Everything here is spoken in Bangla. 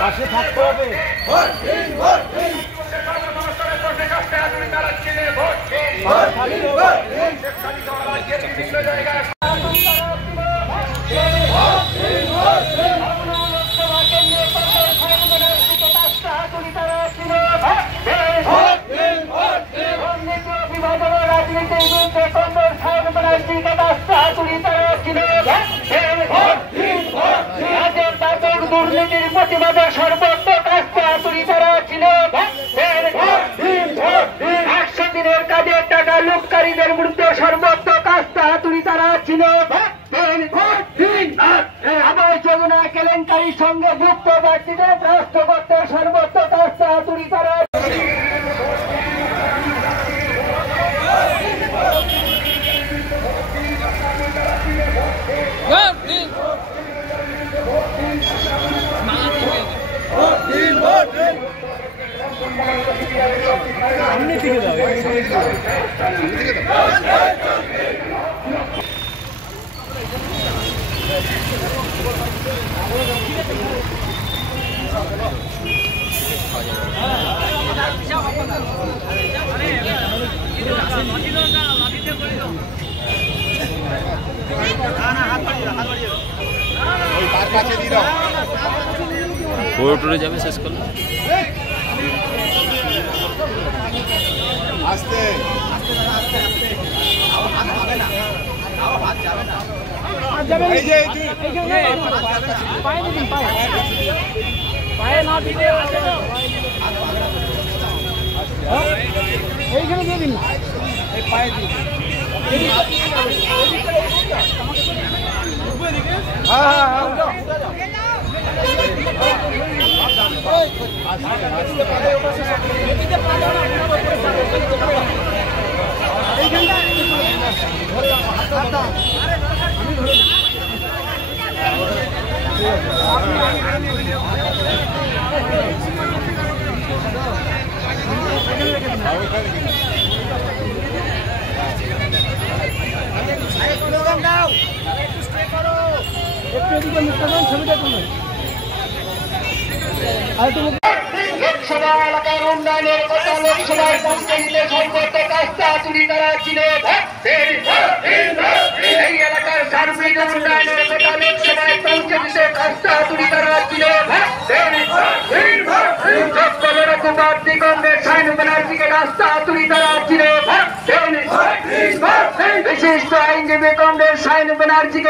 পাশে থাকতে হবে। দুর্নীতির প্রতিবাদে সর্বোচ্চ কাজটা তুলি তারা ছিল। 100 দিনের কাজের টাকা লুটকারীদের বিরুদ্ধে সর্বোচ্চ কাজটা তুলি তারা ছিল। আবাস যোজনা কেলেঙ্কারির সঙ্গে যুক্ত ব্যক্তিদের ভ্রষ্ট করতে সর্বোচ্চ কাজটা তুলি তারা। সামনে থেকে যাবে কোর্টে যাবে শেষ করলে আস্তে এইখানে দিয়ে দিন পায়ে দিন। লোকসভা এলাকার উন্নয়নের কথা লোকসভায় পৌঁছে দিতে সর্বোচ্চ কাজটা তুলি তারা ছিল। এই এলাকার সার্বিক উন্নয়নের কথা লোকসভায় পৌঁছে দিতে কাজটা তুলি তারা ছিল। কুমারী কংগ্রেস সাইনু ব্যানার্জিকে রাস্তা তুলি তারা ছিল। বিশিষ্ট আইনজীবী কংগ্রেস সাইনু ব্যানার্জিকে